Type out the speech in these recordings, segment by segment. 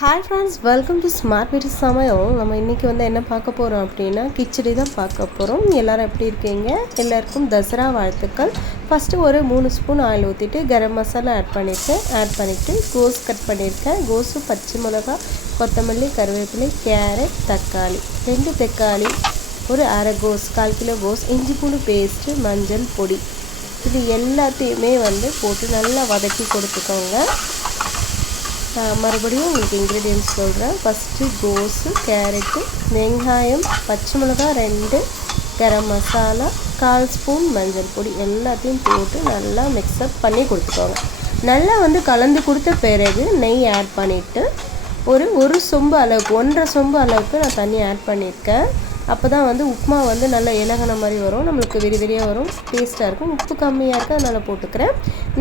Hi friends, welcome to smart வீட்டு சமையல். நம்ம இன்றைக்கி என்ன பார்க்க போகிறோம் அப்படின்னா கிச்சடி தான் பார்க்க போகிறோம். எல்லோரும் எப்படி இருக்கீங்க? எல்லாருக்கும் தசரா வாழ்த்துக்கள். ஃபஸ்ட்டு ஒரு 3 ஸ்பூன் ஆயில் ஊற்றிட்டு கரம் மசாலா ஆட் பண்ணிவிட்டு கோஸ் கட் பண்ணியிருக்கேன். கோஸு, பச்சை மிளகா, கொத்தமல்லி, கருவேப்பிலை, கேரட், தக்காளி, 2 தக்காளி, ஒரு அரை கோஸ், 1/4 கிலோ கோஸ், இஞ்சி பூண்டு பேஸ்ட்டு, மஞ்சள் பொடி, இது எல்லாத்தையுமே போட்டு நல்லா வதக்கி கொடுத்துக்கோங்க. மறுபடியும் உங்களுக்கு இன்க்ரீடியன்ட்ஸ் சொல்கிறேன். ஃபஸ்ட்டு கோஸு, கேரட்டு, வெங்காயம், பச்சை மிளகா 2, கரம் மசாலா, 1/4 ஸ்பூன் மஞ்சள் பொடி எல்லாத்தையும் போட்டு நல்லா மிக்ஸ்அப் பண்ணி கொடுத்துக்கோங்க. நல்லா கலந்து கொடுத்த பிறகு நெய் ஆட் பண்ணிவிட்டு ஒரு சொம்பு அளவுக்கு 1.5 சொம்பு அளவுக்கு நான் தண்ணி ஆட் பண்ணியிருக்கேன். அப்போ தான் உப்புமா நல்லா இலகின மாதிரி வரும், நம்மளுக்கு விரிவிரியாக வரும், டேஸ்ட்டாக இருக்கும். உப்பு கம்மியாக இருக்குது, அதனால் போட்டுக்கிறேன்.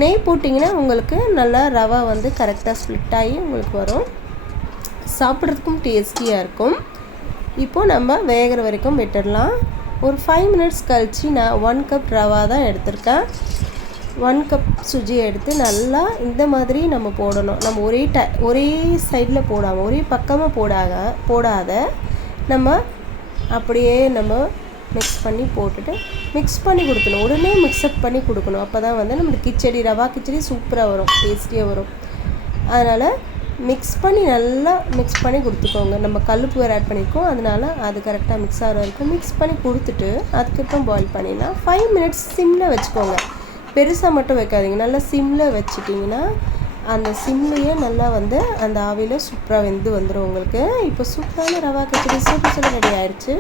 நெய் போட்டிங்கன்னா உங்களுக்கு நல்லா ரவை கரெக்டாக ஸ்ப்ளிட் ஆகி உங்களுக்கு வரும், சாப்பிட்றதுக்கும் டேஸ்டியாக இருக்கும். இப்போது நம்ம வேகிற வரைக்கும் விட்டுடலாம். ஒரு 5 மினிட்ஸ் கழித்து நான் 1 கப் ரவா தான் எடுத்திருக்கேன். 1 கப் சுஜி எடுத்து நல்லா இந்த மாதிரி நம்ம போடணும். நம்ம ஒரே சைடில் போடாமல், ஒரே பக்கமாக போடாத நம்ம அப்படியே நம்ம மிக்ஸ் பண்ணி போட்டுட்டு மிக்ஸ் பண்ணி கொடுக்கணும். உடனே மிக்ஸ்அப் பண்ணி கொடுக்கணும். அப்போ தான் நம்மளுக்கு கிச்சடி, ரவா கிச்சடி சூப்பராக வரும், டேஸ்டியாக வரும். அதனால் நல்லா மிக்ஸ் பண்ணி கொடுத்துக்கோங்க. நம்ம கல்லுப்பு வேறு ஆட் பண்ணியிருக்கோம், அதனால் அது கரெக்டாக மிக்ஸ் ஆகிற வரைக்கும் மிக்ஸ் பண்ணி கொடுத்துட்டு அதுக்கப்புறம் பாயில் பண்ணினா 5 மினிட்ஸ் சிம்மில் வச்சுக்கோங்க. பெருசாக மட்டும் வைக்காதீங்க, நல்லா சிம்மில் வச்சுட்டிங்கன்னா அந்த சிம்லேயே நல்லா அந்த ஆவியில் சூப்பராக வந்துடும் உங்களுக்கு. இப்போ சூப்பரான ரவா கிச்சடி சூப்பர் ரெடி ஆகிடுச்சு.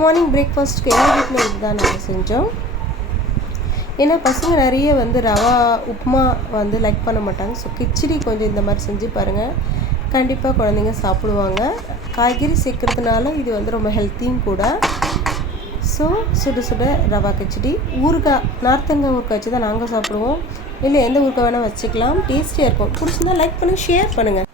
மார்னிங் பிரேக்ஃபாஸ்ட்டுக்கு எங்கள் வீட்டில் இதுதான் நாங்கள் செஞ்சோம். ஏன்னா பசங்க நிறைய ரவா உப்புமா லைக் பண்ண மாட்டாங்க. ஸோ கிச்சடி கொஞ்சம் இந்த மாதிரி செஞ்சு பாருங்கள், கண்டிப்பாக குழந்தைங்க சாப்பிடுவாங்க. காய்கறி சேர்க்குறதுனால இது ரொம்ப ஹெல்த்தியும் கூட. ஸோ சுட சுட ரவா கிச்சடி, ஊறுகாய், நார்த்தங்காய் ஊறுகாய் வச்சு தான் நாங்கள் சாப்பிடுவோம். இல்லை எந்த ஊறுகாய் வேணால் வச்சுக்கலாம், டேஸ்டியாக இருக்கும். பிடிச்சிருந்தா லைக் பண்ணுங்கள், ஷேர் பண்ணுங்கள்.